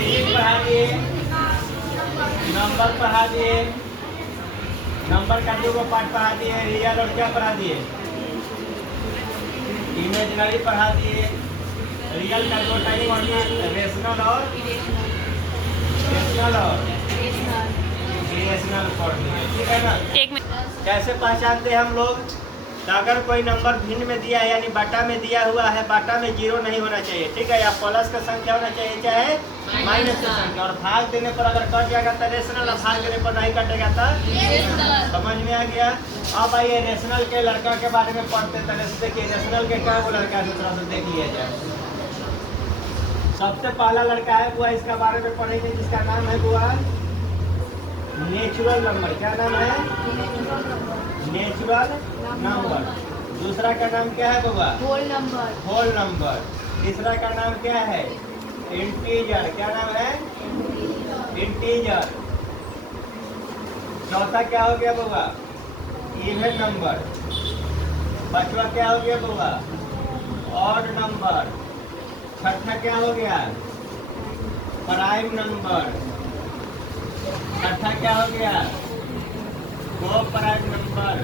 Digit पढ़ा दिए, number पढ़ा दिए, नंबर का 2 पार्ट पढ़ा दिए, रियल और क्या पढ़ा दिए, इमेजिनरी पढ़ा दिए। रियल का 2 टाइप पढ़ दिए, रेशनल और इरेशनल पढ़ दिए, ठीक है ना। एक मिनट, कैसे पहचानते हैं हम लोग, तो अगर कोई नंबर भिन्न में दिया है यानी बाटा में दिया हुआ है, बाटा में 0 नहीं होना चाहिए, ठीक है, या प्लस का संख्या होना चाहिए चाहे माइनस का संख्या, और भाग देने पर अगर कट जाएगा तो रेशनल, और भाग देने पर नहीं कटेगा तो समझ में आ गया। अब आइए रेशनल के लड़का के बारे में पढ़ते तरह से, देखिए रेशनल के क्या वो लड़का है थोड़ा सा देख लिया जाए। सबसे पहला लड़का है बुआ, इसका बारे में पढ़ेंगे, जिसका नाम है बुआ नेचुरल नंबर। क्या नाम है, नेचुरल नंबर। दूसरा का नाम क्या है बुआ, होल नंबर। Whole number. तीसरा का नाम क्या है, इंटीजर। क्या नाम है, इंटीजर। चौथा क्या हो गया बुआ, इवन नंबर। पांचवा क्या हो गया बुआ, ऑड नंबर। छठा क्या हो गया, प्राइम नंबर। छठा क्या हो गया, को प्राइम नंबर।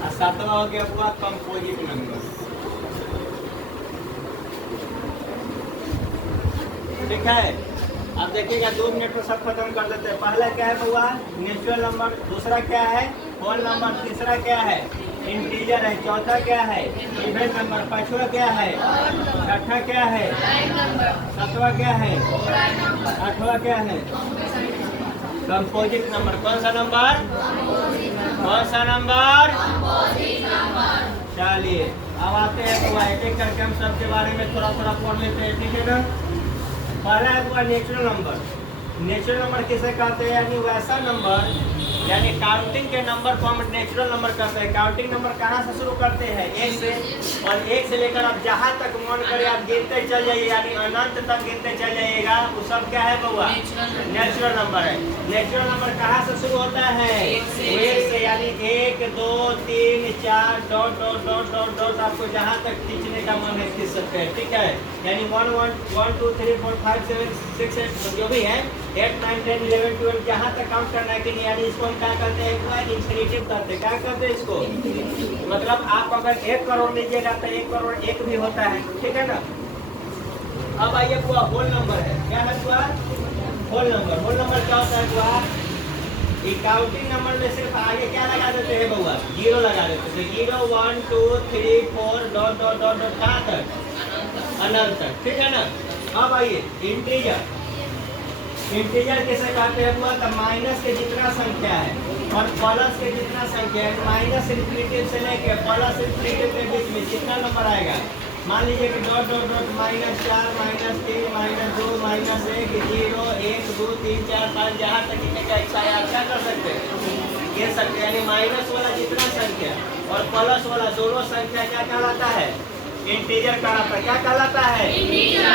और सातवां हो गया बुआ कंपोजिट नंबर, ठीक है। अब देखिएगा 2 मिनट में सब खत्म कर देते हैं। पहला क्या है बुआ, नेचुरल नंबर। दूसरा क्या है, होल नंबर। तीसरा क्या है, इंटीजर है। चौथा क्या है, इवन नंबर। पांचवा क्या है, छठा क्या है, सातवां क्या है, आठवां क्या है, कंपोजिट नंबर। कौन सा नंबर, कौन सा नंबर, चलिए अब आते हैं बुआ, एक एक करके हम सबके बारे में थोड़ा थोड़ा पढ़ लेते हैं, ठीक है ना। पहला है बुआ नेचुरल नंबर। नेचुरल नंबर किसे कहते हैं, यानी वैसा नंबर, यानी काउंटिंग के नंबर को हम नेचुरल नंबर कहते हैं। काउंटिंग नंबर कहाँ से शुरू करते हैं, 1 से, और 1 से लेकर आप जहाँ तक मन करे आप गिनते चल जाइए, यानी अनंत तक गिनते चल जाइएगा, वो सब क्या है बउआ, नेचुरल नंबर है। नेचुरल नंबर कहाँ से शुरू होता है, 1 से, यानी 1 2 3 4 dot dot dot dot dot, आपको जहाँ तक खींचने का मन है खींच सकते हैं, ठीक है। यानी 1 1 2 3 4 5 7 6 8 जो भी है, 8 9 10 11 12 जहाँ तक काउंट करना है कि नहीं, यानी इसको हम क्या करते हैं, इंफिनिटिव करते हैं। क्या करते हैं इसको, मतलब आप अगर 1 करोड़ लीजिएगा तो 1 करोड़ 1 भी होता है, ठीक है ना। अब आइए बुआ होल नंबर है। क्या है बुआ, होल नंबर। होल नंबर क्या होता है बुआ, काउंटिंग नंबर में सिर्फ आगे क्या लगा देते हैं बउआ, 0 लगा देते हैं। 0 1 2 3 4 डॉट डॉट डॉट डॉट कहाँ तक, अनंत तक, ठीक है ना। अब आइए इंटीजर। इंटीजर किसे कहते हैं बुआ, तो माइनस के जितना संख्या है और प्लस के जितना संख्या है, माइनस इन्फिनिटिव से लेके प्लस इन्फिनिटिव के बीच में जितना नंबर आएगा, मान लीजिए कि डॉट डॉट डॉट -4 -3 -2 -1 0 1 2 3 4 5 जहाँ तक गिनने का इच्छा है आप क्या कर सकते हैं, गिन सकते हैं। यानी माइनस वाला जितना संख्या और प्लस वाला दोनों संख्या क्या कहलाता है, इंटीजर कहलाता है। क्या कहलाता है, इंटीजर।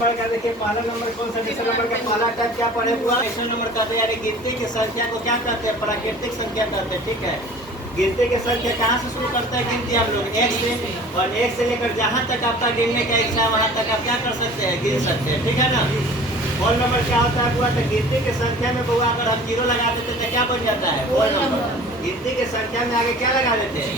का देखिए पहला नंबर कौन सा, दूसरा नंबर का पहला टाइप क्या पढ़े हुआ, ऐसा नंबर कहते हैं, यानी गिनती की संख्या को क्या कहते हैं, प्राकृतिक संख्या कहते हैं, ठीक है। गिनती की संख्या कहाँ से शुरू करते हैं गिनती हम लोग, 1 से, और 1 से लेकर जहाँ तक आपका गिनने का इच्छा है वहाँ तक आप क्या कर सकते हैं, गिन सकते हैं, ठीक है ना। होल नंबर क्या होता है बुआ, तो गिनती की संख्या में बुआ अगर हम 0 लगा देते तो क्या बन जाता है, होल नंबर। गिनती की संख्या में आगे क्या लगा देते हैं,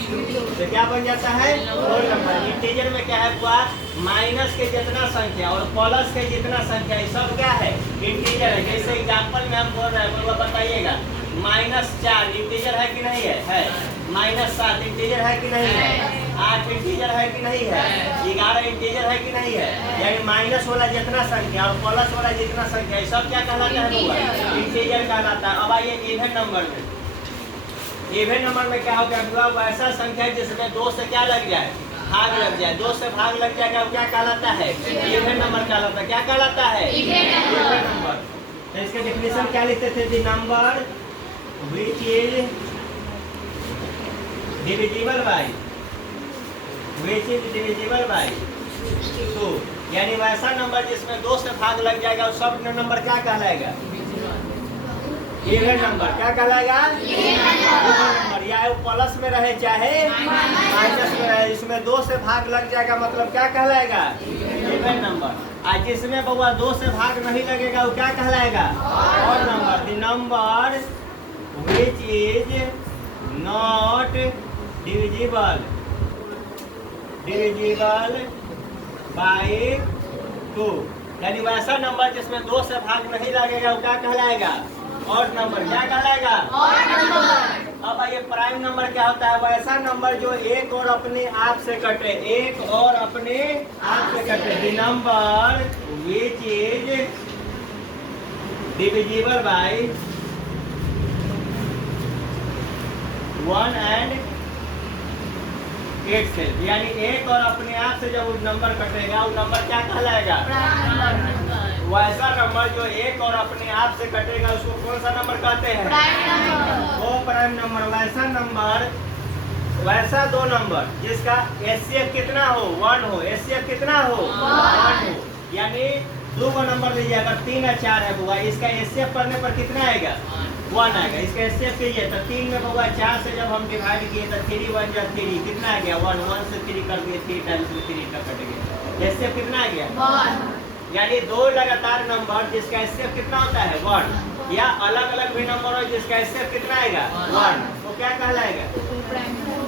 तो क्या बन जाता है, होल नंबर। इंटीजर में क्या है बुआ, माइनस के जितना संख्या और प्लस के जितना संख्या, ये सब क्या है, इंटीजर है। जैसे एग्जाम्पल में हम बोल रहे हैं, बुआ बताइएगा, -4 इंटीजर है कि नहीं है, -7 इंटीजर है कि नहीं है, 8 इंटीजर है कि नहीं है, 11 इंटीजर है कि नहीं है। यानी माइनस वाला जितना संख्या और प्लस वाला जितना संख्या, ये सब क्या कहलाता है बुआ, इंटीजर कहलाता है। अब आइए इवन नंबर में। इवन नंबर में क्या होगा बुआ, वैसा संख्या जिसमें 2 से क्या लग जाए, भाग लग जाए। 2 से भाग लग जाएगा वो क्या कहलाता है, इवन नंबर कहलाता है। क्या कहलाता है, इवन नंबर। तो इसके डेफिनेशन क्या लिखते थे, the number which is divisible by 2, यानी वैसा नंबर जिसमें 2 से भाग लग जाएगा उस सब नंबर क्या कहलाएगा, इवन नंबर। क्या कहलाएगा, इवन नंबर। या वो प्लस में रहे चाहे माइनस में रहे, इसमें 2 से भाग लग जाएगा मतलब क्या कहलाएगा, इवन नंबर। आज जिसमें बउआ 2 से भाग नहीं लगेगा वो क्या कहलाएगा? Odd number. The number which is not divisible by 2, यानी वैसा नंबर जिसमें 2 से भाग नहीं लगेगा वो क्या कहलाएगा? Odd number. क्या कहलाएगा? Odd number. अब ये प्राइम नंबर क्या होता है? वैसा नंबर जो एक और अपने आप से कटे, एक और अपने आप से कटे। The number which is divisible by 1 and itself, यानी एक और अपने आप से जब वो नंबर कटेगा वो नंबर क्या कहलाएगा? वैसा नंबर जो एक और अपने आप से कटेगा उसको कौन सा नंबर कहते हैं? वो प्राइम नंबर। वैसा नंबर, वैसा 2 नंबर जिसका एचसीएफ कितना हो? 1 हो। एचसीएफ कितना हो? 1 हो। यानी 2 नंबर लीजिए, अगर 3 या 4 है बुआ, इसका एचसीएफ करने पर कितना आएगा? 1 आएगा। इसका एचसीएफ कीजिए तो 3 में बुआ 4 से जब हम डिवाइड किए तो 3 1 जा 3, कितना आ गया? 1। 1 से 3 कर दिए, 3 टाइम्स में 3 का कट गया। एचसीएफ कितना आ गया? 1। यानी 2 लगातार नंबर जिसका एचसीएफ कितना होता है? 1, या अलग अलग भी नंबर हो जिसका एचसीएफ कितना आएगा? 1, तो क्या कहलाएगा?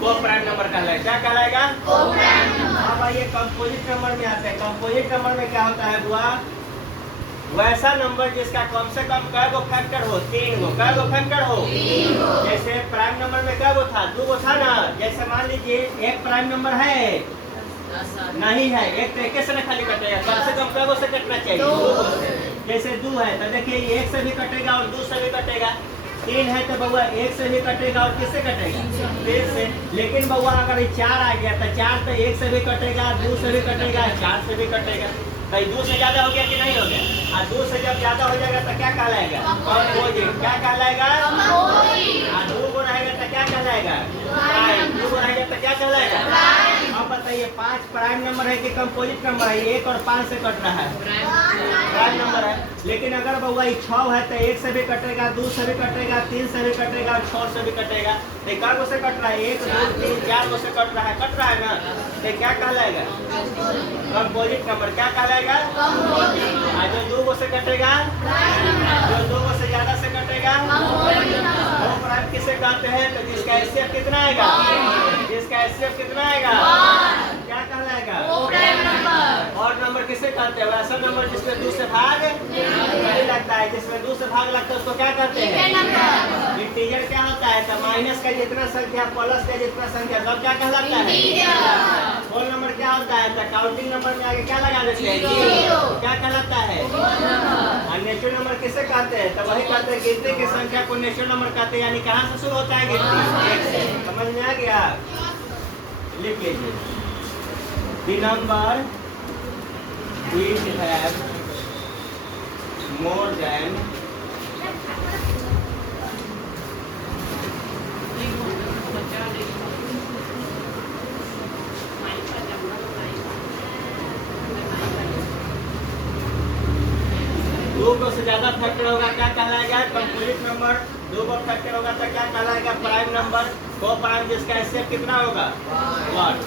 को प्राइम नंबर कहलाएगा। क्या कहलाएगा? को प्राइम नंबर। अब आइए कंपोजिट नंबर में आते हैं। कंपोजिट नंबर में क्या होता है बुआ? वैसा नंबर जिसका कम से कम कै गो फैक्टर हो? 3 गो। कै गो फैक्टर हो? 3 गो। जैसे प्राइम नंबर में कै गो था? 2 गो था ना। जैसे मान लीजिए एक प्राइम नंबर है, नहीं है, एक तरीके से न खाली कटेगा, कम से कम कै गो से कटना चाहिए? 2 गो से। जैसे 2 है तो देखिए 1 से भी कटेगा और 2 से भी कटेगा। 3 है तो बउआ 1 से भी कटेगा और किससे कटेगा? 3 से। लेकिन बउआ अगर 4 आ गया तो 4 तो 1 से भी कटेगा, 2 से भी कटेगा, 4 से भी कटेगा। भाई 2 से ज्यादा हो गया कि नहीं हो गया? और 2 से जब ज्यादा हो जाएगा तो क्या कहलाएगा? कंपोजिट। क्या कहलाएगा? कंपोजिट। और 2 गो रहेगा तो क्या कहलाएगा? प्राइम। 2 गो रहेगा तो क्या कहलाएगा? अब बताइए 5 प्राइम नंबर है कि कंपोजिट नंबर है? 1 और 5 से कट रहा है, प्राइम नंबर है। लेकिन अगर बउआ 6 है तो 1 से भी कटेगा, 2 से भी कटेगा, 3 से भी कटेगा और 6 से भी कटेगा। तो कै गो से कट रहा है? 1 2 3 4 गो से कट रहा है ना। तो क्या कहलाएगा? Composite number. क्या कहलाएगा? कंपोजिट। और जो 2 गो से कटेगा, जो 2 गो से ज्यादा से कटेगा, वो प्राइम किसे कहते हैं? तो जिसका एचसीएफ कितना आएगा? जिसका एचसीएफ कितना आएगा? क्या कहलाएगा? और नंबर किसे कहते हैं? वैसा नंबर जिसमें 2 से भाग नहीं लगता है। जिसमें 2 से भाग लगता है उसको क्या कहते हैं? इंटीजर। क्या होता है? तो माइनस का जितना संख्या, प्लस का जितना संख्या, सब क्या कहलाता है? Whole number. क्या होता है? तो काउंटिंग नंबर में आगे क्या लगा देते हैं? 0। क्या कहलाता है? और नेचुरल नंबर किसे कहते हैं? तो वही कहते हैं गिनती की संख्या को नेचुरल नंबर कहते हैं। यानी कहाँ से शुरू होता है गिनती? 1 से। समझ में आ गया? लिख लीजिए। The number which have more than 2 गो से ज्यादा फैक्टर होगा क्या कहलाएगा? Composite number. 2 गो फैक्टर होगा तो क्या कहलाएगा? Prime number. को प्राइम जिसका एचसीएफ कितना होगा? 1।